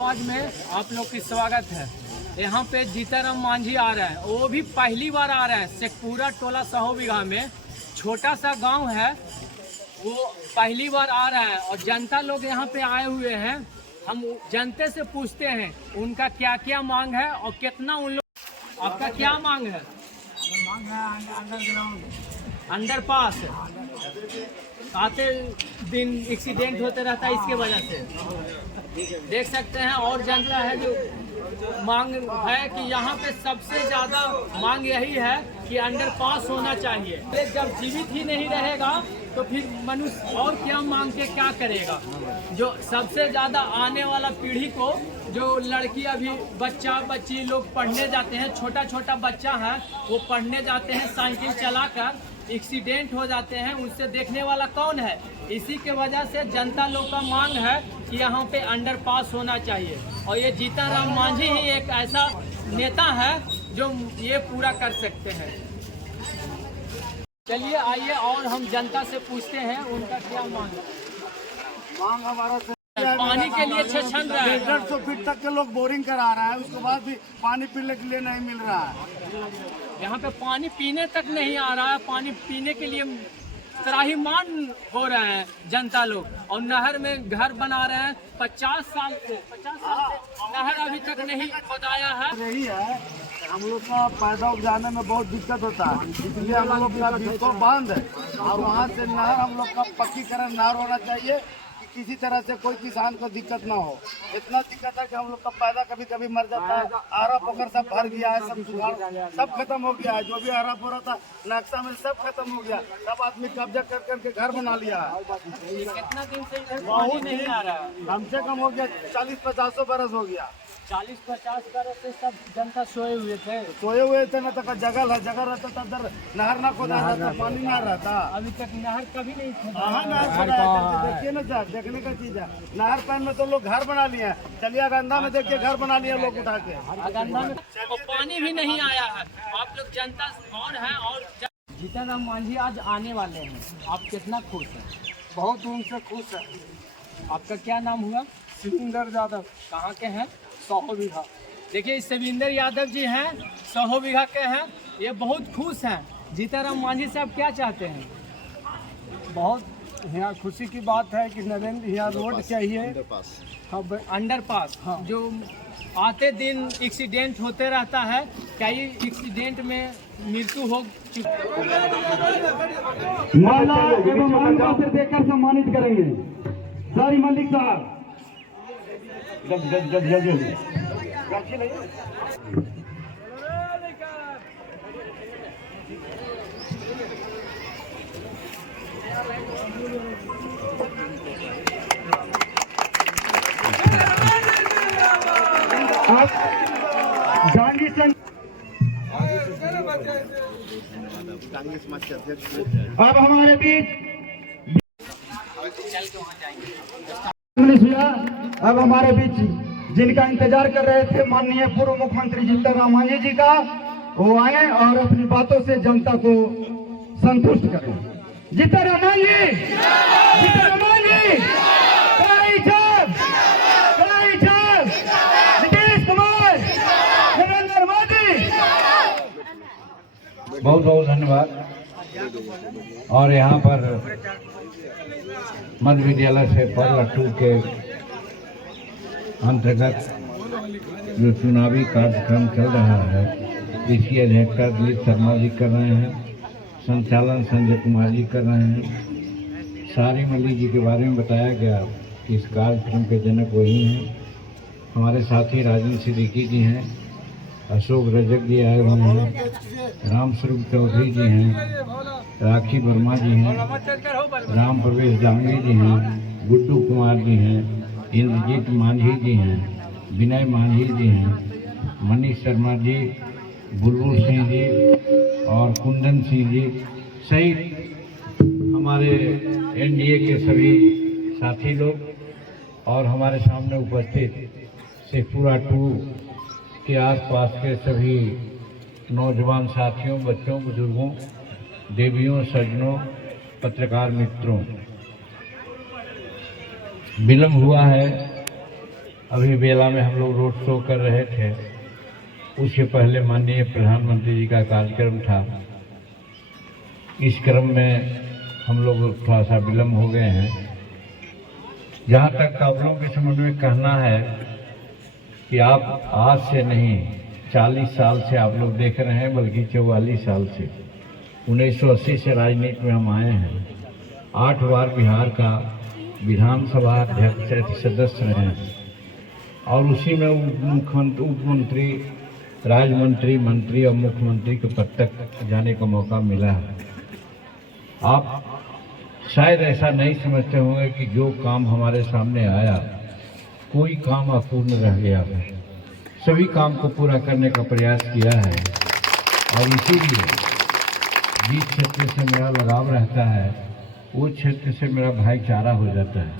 आज में आप लोग की स्वागत है। यहाँ पे जीताराम मांझी आ रहा है, वो भी पहली बार आ रहा है। शेखपुरा टोला 100 बीघा में छोटा सा गांव है, वो पहली बार आ रहा है और जनता लोग यहाँ पे आए हुए हैं। हम जनते से पूछते हैं उनका क्या क्या मांग है और कितना उन लोग, आपका क्या मांग है? अंडरपास आते दिन एक्सीडेंट होते रहता है, इसके वजह से देख सकते हैं। और जनता है जो मांग है कि यहाँ पे सबसे ज्यादा मांग यही है कि अंडरपास होना चाहिए। जब जीवित ही नहीं रहेगा तो फिर मनुष्य और क्या मांग के क्या करेगा। जो सबसे ज्यादा आने वाला पीढ़ी को, जो लड़की अभी बच्ची लोग पढ़ने जाते हैं, छोटा छोटा बच्चा है वो पढ़ने जाते हैं, साइकिल चलाकर एक्सीडेंट हो जाते हैं, उनसे देखने वाला कौन है? इसी के वजह से जनता लोग का मांग है कि यहाँ पे अंडरपास होना चाहिए। और ये जीताराम मांझी ही एक ऐसा नेता है जो ये पूरा कर सकते हैं। चलिए आइए और हम जनता से पूछते हैं उनका क्या मांग है। मांग हमारा पानी के लिए छन रहा है, 150 फीट तक के लोग बोरिंग करा रहा है, उसके बाद भी पानी पीने के लिए नहीं मिल रहा है। यहाँ पे पानी पीने तक नहीं आ रहा है। पानी पीने के लिए त्राहिमाम हो रहे हैं जनता लोग, और नहर में घर बना रहे हैं। 50 साल से नहर अभी तक नहीं खोदाया है। यही है, हम लोग का पैदा उपजाने में बहुत दिक्कत होता है, इसलिए हम लोग का बिल्कुल बांध है और वहाँ से नहर, हम लोग का पक्कीकरण नहर होना चाहिए कि किसी तरह से कोई किसान को दिक्कत ना हो। इतना दिक्कत है कि हम लोग का पैदा कभी कभी मर जाता है। आरा पोखर सब भर गया है, सब सुधार सब खत्म हो गया है। जो भी आरा पोखर था नक्शा में सब खत्म हो गया, सब आदमी कब्जा कर करके घर बना लिया है। कितना दिन से इधर बहुत पानी नहीं आ रहा है? कम से कम हो गया 40-50 बरस हो गया। 40-50 बरस से सब जनता सोए हुए थे। सोए हुए थे ना, तो जगह रहता था, इधर नहर ना खोदा रहता, पानी ना रहता। अभी तक नहर कभी नहीं खोदा। हाँ नहर खोदा है, देखिए ना सर, देखने का चीज है। नहर पैन में तो लोग घर बना लिए हैं। चलिए गंदा में देखिए घर बना लिए लोग उठा के। गंदा में और पानी भी नहीं आया है। आप लोग जनता कौन है? और जीताराम मांझी आज आने वाले हैं, आप कितना खुश हैं? बहुत उनसे खुश है। आपका क्या नाम हुआ? सिकंदर यादव। कहाँ के हैं? 100 बीघा। देखिए सविंदर यादव जी हैं, 100 बीघा के हैं। ये बहुत खुश हैं। जीताराम मांझी से आप क्या चाहते हैं? बहुत यहाँ खुशी की बात है कि नरेंद्र यहाँ रोड चाहिए, अंडरपास। हाँ। जो आते दिन एक्सीडेंट होते रहता है, कई एक्सीडेंट में मृत्यु हो चुकी। माला एवं मानवा से देकर सम्मानित करेंगे सारी मलिक साहब। अब हमारे बीच अब हमारे बीच जिनका इंतजार कर रहे थे माननीय पूर्व मुख्यमंत्री जीताराम मांझी जी का, वो आए और अपनी बातों से जनता को संतुष्ट करें। जीताराम मांझी, जीताराम मांझी, नीतीश कुमार, नरेंद्र मोदी। बहुत बहुत धन्यवाद। और यहाँ पर मध्य विद्यालय से पर 2 के अंतर्गत जो चुनावी कार्यक्रम चल रहा है, इसकी अध्यक्षता दिलीप शर्मा जी कर रहे हैं, संचालन संजय कुमार जी कर रहे हैं। सारी मल्लिक जी के बारे में बताया गया कि इस कार्यक्रम के जनक वही हैं। हमारे साथी राजीव सिद्दीकी जी हैं, अशोक रजक जी आए हुए हैं, रामस्वरूप चौधरी जी हैं, राखी वर्मा जी हैं, राम प्रवेश डांगे जी हैं, गुड्डू कुमार जी हैं, इंद्रजीत मांझी जी हैं, विनय मांझी जी हैं, मनीष शर्मा जी, बुलबुल सिंह जी और कुंदन सिंह जी सहित हमारे एनडीए के सभी साथी लोग और हमारे सामने उपस्थित शेखपुरा 2 के आसपास के सभी नौजवान साथियों, बच्चों, बुजुर्गों, देवियों, सज्जनों, पत्रकार मित्रों, विलम्ब हुआ है अभी बेला में हम लोग रोड शो कर रहे थे, उसके पहले माननीय प्रधानमंत्री जी का कार्यक्रम था। इस क्रम में हम लोग थोड़ा सा विलम्ब हो गए हैं। जहाँ तक आप लोगों के संबंध में कहना है कि आप आज से नहीं 40 साल से आप लोग देख रहे हैं, बल्कि 44 साल से 1980 से राजनीति में हम आए हैं। 8 बार बिहार का विधानसभा अध्यक्ष सदस्य रहे हैं और उसी में मुख्यमंत्री, उप मंत्री, राज्य मंत्री, मंत्री और मुख्यमंत्री के पद तक जाने का मौका मिला है। आप शायद ऐसा नहीं समझते होंगे कि जो काम हमारे सामने आया कोई काम अपूर्ण रह गया है। सभी काम को पूरा करने का प्रयास किया है और इसीलिए जिस क्षेत्र से मेरा लगाव रहता है वो क्षेत्र से मेरा भाईचारा हो जाता है।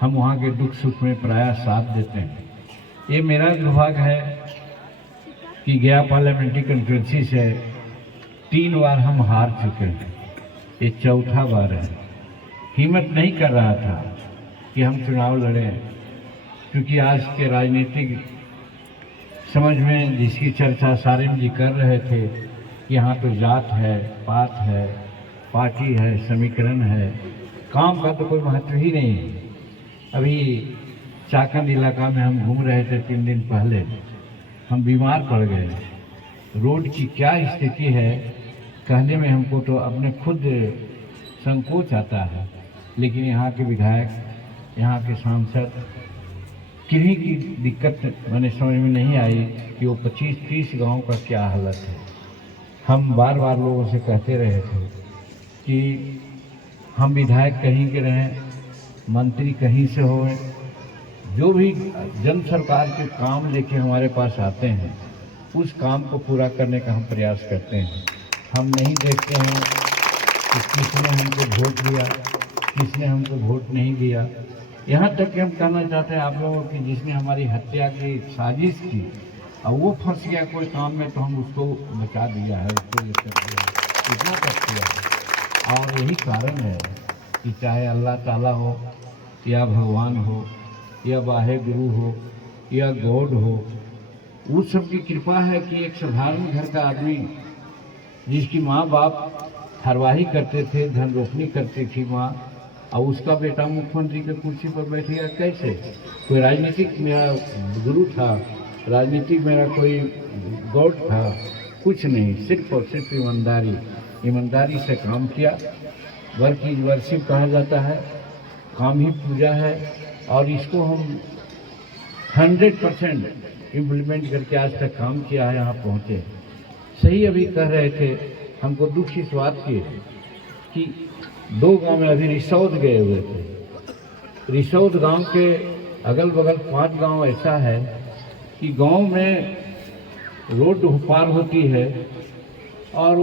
हम वहाँ के दुख सुख में प्रायः साथ देते हैं। ये मेरा दुर्भाग्य है कि गया पार्लियामेंट्री कॉन्स्टिट्यूंसी से 3 बार हम हार चुके हैं, ये चौथा बार है। हिम्मत नहीं कर रहा था कि हम चुनाव लड़ें, क्योंकि आज के राजनीतिक समझ में जिसकी चर्चा सारिम जी कर रहे थे कि यहाँ तो जात है, पात है, पार्टी है, समीकरण है, काम का तो कोई महत्व ही नहीं है। अभी चाकंद इलाका में हम घूम रहे थे 3 दिन पहले, हम बीमार पड़ गए। रोड की क्या स्थिति है कहने में हमको तो अपने खुद संकोच आता है, लेकिन यहाँ के विधायक, यहाँ के सांसद किन्हीं की दिक्कत मैंने समझ में नहीं आई कि वो 25-30 गांव का क्या हालत है। हम बार बार लोगों से कहते रहे थे कि हम विधायक कहीं के रहें, मंत्री कहीं से हों, जो भी जन सरकार के काम लेके हमारे पास आते हैं उस काम को पूरा करने का हम प्रयास करते हैं। हम नहीं देखते हैं कि किसने हमको वोट दिया, किसने हमको वोट नहीं दिया। यहाँ तक कि हम कहना चाहते हैं आप लोगों की जिसने हमारी हत्या की साजिश की और वो फंस गया कोई काम में तो हम उसको बचा दिया है, उसको लेकर दिया, इतना तक किया है। और यही कारण है कि चाहे अल्लाह ताला हो या भगवान हो या वाहे गुरु हो या गॉड हो, उस सब की कृपा है कि एक साधारण घर का आदमी जिसकी माँ बाप हरवाही करते थे, धन रोपनी करती थी माँ, और उसका बेटा मुख्यमंत्री की कुर्सी पर बैठेगा कैसे? कोई राजनीतिक मेरा गुरु था, राजनीतिक मेरा कोई गॉड था? कुछ नहीं, सिर्फ और सिर्फ ईमानदारी से काम किया। वर्क इज वर्शिप कहा जाता है, काम ही पूजा है और इसको हम 100% इम्प्लीमेंट करके आज तक काम किया है, यहाँ पहुँचे। सही अभी कह रहे थे, हमको दुख इस बात की कि 2 गांव में अभी रिसौद गए हुए थे। रिसौद गांव के अगल बगल 5 गांव ऐसा है कि गांव में रोड पार होती है और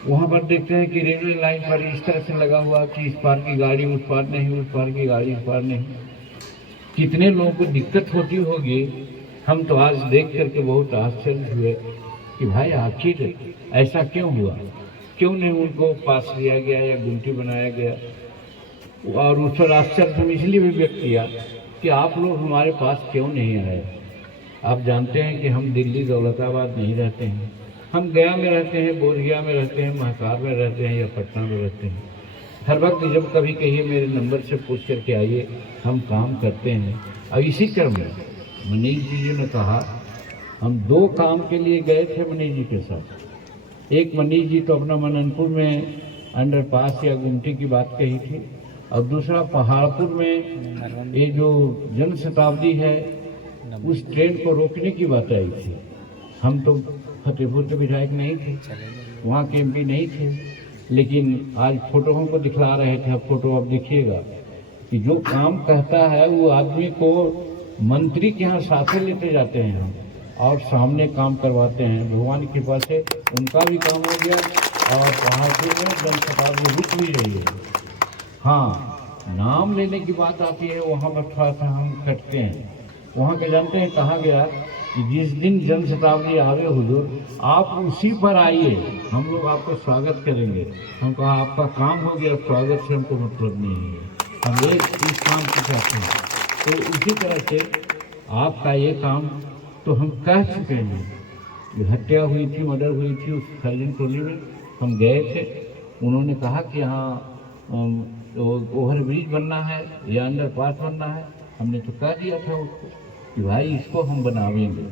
वहाँ पर देखते हैं कि रेलवे लाइन पर इस तरह से लगा हुआ कि इस पार की गाड़ी उस पार नहीं, उस पार की गाड़ी उस पार नहीं। कितने लोगों को दिक्कत होती होगी, हम तो आज देख करके बहुत आश्चर्य हुए कि भाई आखिर ऐसा क्यों हुआ, क्यों नहीं उनको पास लिया गया या गुमटी बनाया गया। और उस पर आश्चर्य हम इसलिए भी व्यक्त किया कि आप लोग हमारे पास क्यों नहीं आए। आप जानते हैं कि हम दिल्ली दौलताबाद नहीं रहते हैं, हम गया में रहते हैं, बोधगया में रहते हैं, महाकाल में रहते हैं या पटना में रहते हैं। हर वक्त जब कभी कहिए मेरे नंबर से पूछ करके आइए, हम काम करते हैं। और इसी क्रम में मनीष जी ने कहा, हम 2 काम के लिए गए थे मनीष जी के साथ। एक मनीष जी तो अपना मननपुर में अंडरपास या गुमटी की बात कही थी और दूसरा पहाड़पुर में ये जो जन शताब्दी है उस ट्रेन को रोकने की बात आई थी। हम तो फतेहपुर के विधायक नहीं थे, वहाँ के एमपी नहीं थे, लेकिन आज फोटो हमको दिखला रहे थे। अब फोटो आप देखिएगा कि जो काम कहता है वो आदमी को मंत्री के यहाँ साथे लेते जाते हैं हम और सामने काम करवाते हैं। भगवान की कृपा से उनका भी काम हो गया और पहाड़पुर में जन शताब्दी रुक भी रही है। हाँ, नाम लेने की बात आती है, वहाँ पर थोड़ा सा हम कटते हैं। वहाँ के जानते हैं कहा गया कि जिस दिन जन शताब्दी आवे हुजूर, आप उसी पर आइए, हम लोग आपको स्वागत करेंगे। हम कहा आपका काम हो गया, स्वागत से हमको मतलब नहीं है, हम एक इस काम को चाहते हैं। तो इसी तरह से आपका ये काम तो हम कह चुके हैं। हत्या हुई थी, मर्डर हुई थी उस खरजिन टोली में, हम गए थे। उन्होंने कहा कि यहाँ ओवर ब्रिज बनना है या अंडरपास बनना है। हमने तो कह दिया था उसको कि भाई इसको हम बनावेंगे।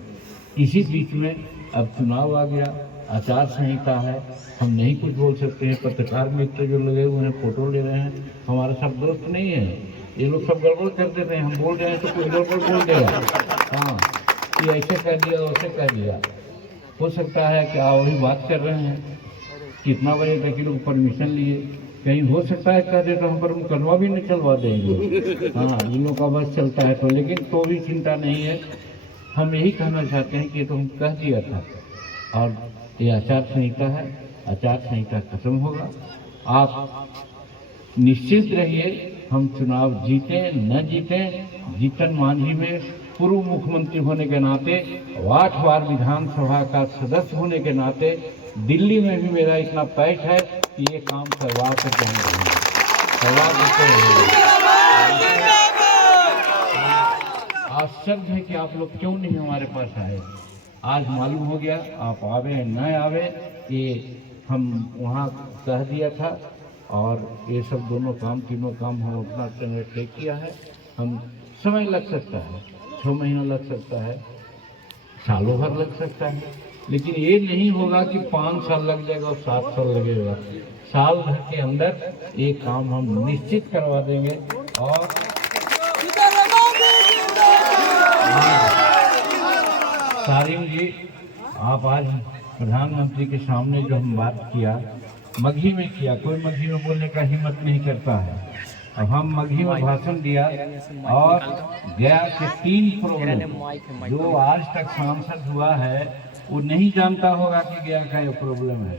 इसी बीच में अब चुनाव आ गया, आचार संहिता है, हम नहीं कुछ बोल सकते हैं। पत्रकार मित्र जो लगे हुए हैं फोटो ले रहे हैं, हमारे सब दोस्त नहीं है, ये लोग सब गड़बड़ कर देते हैं। हम बोल रहे हैं तो कोई गड़बड़ बोल देगा, हाँ कि ऐसे कह दिया वैसे कह दिया। हो सकता है कि आप वही बात कर रहे हैं, कितना बजे तक लोग परमिशन लिए, कहीं हो सकता है कह दे तो हम पर मुकदमा भी नहीं चलवा देंगे। हाँ, इन लोगों का बस चलता है तो, लेकिन तो भी चिंता नहीं है। हम यही कहना चाहते हैं कि तो हम कह दिया था और ये आचार संहिता है, आचार संहिता खत्म होगा। आप निश्चित रहिए, हम चुनाव जीते न जीते, जीतन मांझी में पूर्व मुख्यमंत्री होने के नाते, 8 बार विधानसभा का सदस्य होने के नाते, दिल्ली में भी मेरा इतना पैठ है कि ये काम करवा कर आश्चर्य है कि आप लोग क्यों नहीं हमारे पास आए। आज मालूम हो गया, आप आवे न आवे, ये हम वहाँ कह दिया था और ये सब दोनों काम, तीनों काम हम अपना समय तय किया है। हम समय लग सकता है, 6 महीना लग सकता है, सालों भर लग सकता है, लेकिन ये नहीं होगा कि 5 साल लग जाएगा और 7 साल लगेगा। साल भर के अंदर ये काम हम निश्चित करवा देंगे। और सारिम जी, आप आज प्रधानमंत्री के सामने जो हम बात किया, मगही में किया, कोई मगही में बोलने का हिम्मत नहीं करता है। अब हम मगही में भाषण दिया और गया के 3 प्रॉब्लम जो आज तक सांसद हुआ है वो नहीं जानता होगा कि गया का ये प्रॉब्लम है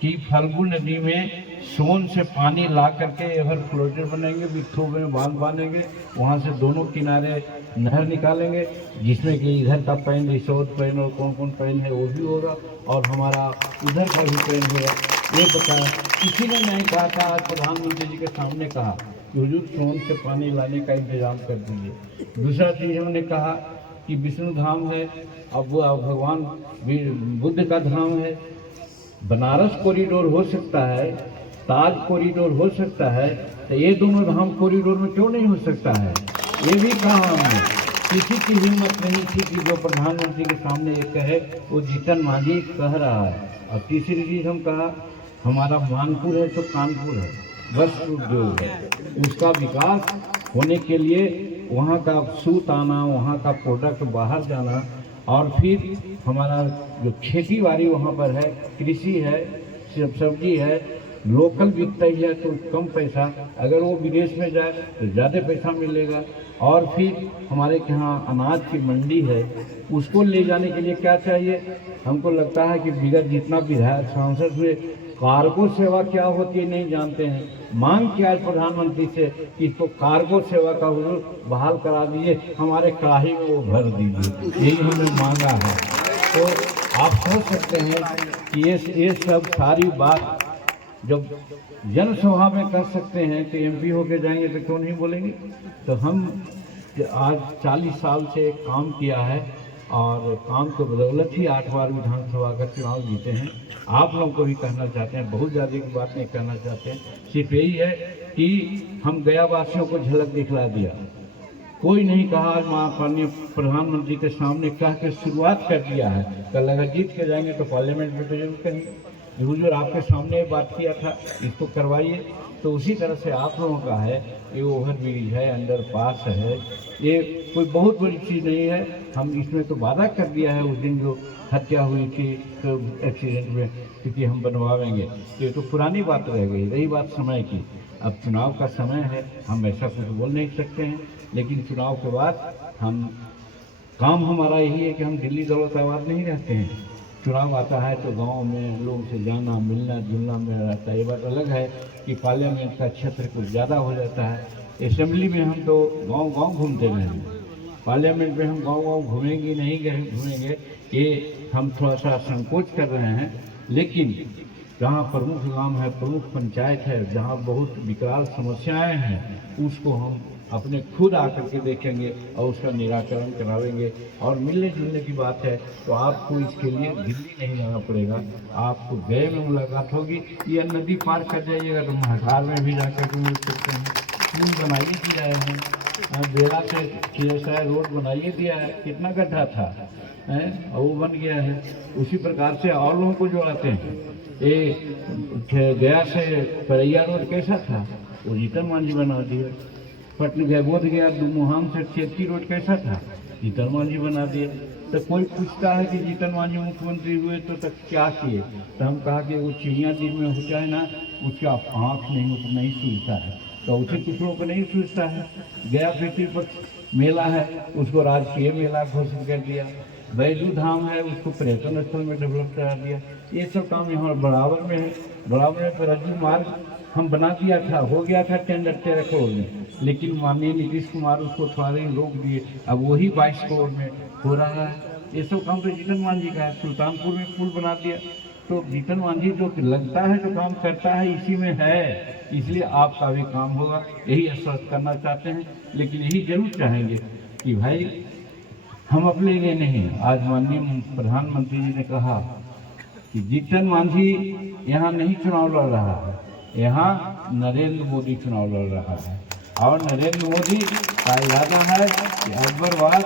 कि फल्गु नदी में सोन से पानी ला करके एवर फ्लोटर बनेंगे, बिट्ठू में बांध बांधेंगे, वहाँ से दोनों किनारे नहर निकालेंगे, जिसमें कि इधर का पैन, रिसोर्ट पैन और कौन कौन पैन है वो भी होगा और हमारा उधर का भी पैन होगा। ये बताया, किसी ने नहीं कहा था। आज प्रधानमंत्री जी के सामने कहा कि हुजूर सोन से पानी लाने का इंतजाम कर दीजिए। दूसरा चीज़ हमने कहा कि विष्णु धाम है, अब वो भगवान बुद्ध का धाम है, बनारस कॉरिडोर हो सकता है, ताज कॉरिडोर हो सकता है, तो ये दोनों धाम कॉरिडोर में क्यों नहीं हो सकता है? ये भी कहा हमने। किसी की हिम्मत नहीं थी कि जो प्रधानमंत्री के सामने ये कहे, वो जीतन मांझी कह रहा है। और तीसरी चीज़ हम कहा, हमारा मानपुर है तो कानपुर है, बस उद्योग है, उसका विकास होने के लिए वहाँ का सूत आना, वहाँ का प्रोडक्ट बाहर जाना, और फिर हमारा जो खेती बाड़ी वहाँ पर है, कृषि है, सब्जी है, लोकल बिकता ही है तो कम पैसा, अगर वो विदेश में जाए तो ज़्यादा पैसा मिलेगा। और फिर हमारे यहाँ अनाज की मंडी है, उसको ले जाने के लिए क्या चाहिए? हमको लगता है कि विगत जितना विधायक सांसद हुए, कार्गो सेवा क्या होती है नहीं जानते हैं। मांग किया है प्रधानमंत्री से कि इसको कार्गो सेवा का बहाल करा दीजिए, हमारे कड़ाही में वो भर दीजिए, यही हमने मांगा है। तो आप सोच सकते हैं कि ये सब सारी बात जब जनसभा में कर सकते हैं तो एमपी होके जाएंगे तो क्यों नहीं बोलेंगे? तो हम आज 40 साल से काम किया है और काम के बदौलत ही 8 बार विधानसभा का चुनाव जीते हैं। आप लोगों को भी कहना चाहते हैं, बहुत ज़्यादा की बात नहीं कहना चाहते हैं, सिर्फ यही है कि हम गया वासियों को झलक दिखला दिया। कोई नहीं कहा, आज माननीय प्रधानमंत्री के सामने कह के शुरुआत कर दिया है। कल अगर जीत के जाएंगे तो पार्लियामेंट में तो जरूर कहेंगे हुजूर आपके सामने बात किया था, इसको करवाइए। तो उसी तरह से आप लोगों का है, ये ओवर ब्रिज है, अंडरपास है, ये कोई बहुत बड़ी चीज़ नहीं है। हम इसमें तो वादा कर दिया है उस दिन जो हत्या हुई थी तो एक्सीडेंट में, क्योंकि हम बनवाएंगे। ये तो पुरानी बात रह गई, रही बात समय की। अब चुनाव का समय है, हम ऐसा कुछ बोल नहीं सकते हैं, लेकिन चुनाव के बाद हम काम हमारा यही है कि हम दिल्ली दौलताबाद नहीं रहते हैं। चुनाव आता है तो गांव में लोगों से जाना, मिलना जुलना में रहता है। ये बात अलग है कि पार्लियामेंट का क्षेत्र कुछ ज़्यादा हो जाता है। असेंबली में हम तो गांव-गांव घूमते रहे हैं, पार्लियामेंट में हम गांव-गांव घूमेंगे नहीं घूमेंगे, ये हम थोड़ा सा संकोच कर रहे हैं। लेकिन जहाँ प्रमुख गांव है, प्रमुख पंचायत है, जहाँ बहुत विकराल समस्याएं हैं, उसको हम अपने खुद आकर के देखेंगे और उसका निराकरण करावेंगे। और मिलने जुलने की बात है तो आपको इसके लिए दिल्ली नहीं जाना पड़ेगा, आपको गए में मुलाकात होगी या नदी पार कर जाइएगा तो महाकाल में भी जाकर के मिल सकते हैं। पुल बनाइए दिया है, बेड़ा से KSI रोड बनाइए दिया है, कितना गड्ढा था और वो बन गया है। उसी प्रकार से और लोगों को जोड़ाते हैं। ये गया से परैया रोड कैसा था, वो जीतन मांझी बना दिया। पटना गया बोध गया मुहान से चेती रोड कैसा था, जीतन मांझी बना दिया। तो कोई पूछता है कि जीतन मांझी मुख्यमंत्री हुए तो तक क्या किए, तो हम कहा कि वो चिड़िया दिन में हो जाए ना, उसका आँख नहीं सूझता है, तो उसे कुछ लोगों को नहीं सूझता है। गया पितृपक्ष मेला है, उसको राजकीय मेला घोषित कर दिया। बैजू धाम है, उसको पर्यटन स्थल में डेवलप करा दिया। ये सब काम यहाँ बराबर में है। बराबर में परजू मार्ग हम बना दिया था, हो गया था टेंडर 13 करोड़ में, लेकिन माननीय नीतीश कुमार उसको थोड़ा दिन रोक दिए। अब वही 22 करोड़ में हो रहा है। ये सब काम तो जीतन मांझी का है। सुल्तानपुर में पुल बना दिया, तो जीतन मांझी जो लगता है जो काम करता है इसी में है, इसलिए आपका भी काम होगा, यही आश्वस्त करना चाहते हैं। लेकिन यही जरूर चाहेंगे कि भाई हम अपने लिए नहीं, आज माननीय प्रधानमंत्री जी ने कहा कि जीतन मांझी यहाँ नहीं चुनाव लड़ रहा है, यहाँ नरेंद्र मोदी चुनाव लड़ रहा है। और नरेंद्र मोदी का इरादा है कि अकबरबाद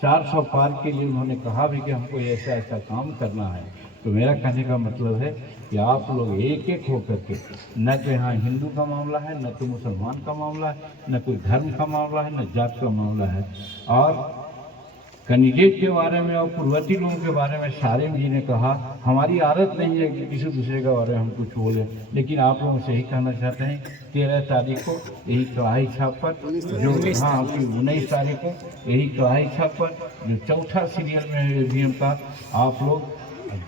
400 पार के लिए उन्होंने कहा भी कि हमको ऐसा ऐसा काम करना है। तो मेरा कहने का मतलब है कि आप लोग एक एक होकर के, न तो यहाँ हिंदू का मामला है, न तो मुसलमान का मामला है, न कोई धर्म का मामला है, न जात का मामला है। और कैंडिडेट के बारे में और पूर्ववर्ती लोगों के बारे में सारिम जी ने कहा, हमारी आदत नहीं है कि किसी दूसरे के बारे में हम कुछ बोलें, लेकिन आप लोगों से यही कहना चाहते हैं 13 तारीख को यही कढ़ाई छाप पर जो 19 तारीख को यही कढ़ाई छाप पर जो चौथा सीरियल में EVM का, आप लोग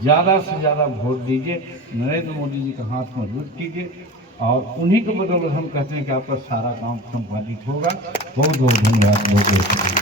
ज़्यादा से ज़्यादा वोट दीजिए, नरेंद्र मोदी जी का हाथ मजबूत कीजिए और उन्हीं के बदौलत हम कहते हैं कि आपका सारा काम संपादित होगा। बहुत बहुत धन्यवाद। बहुत बहुत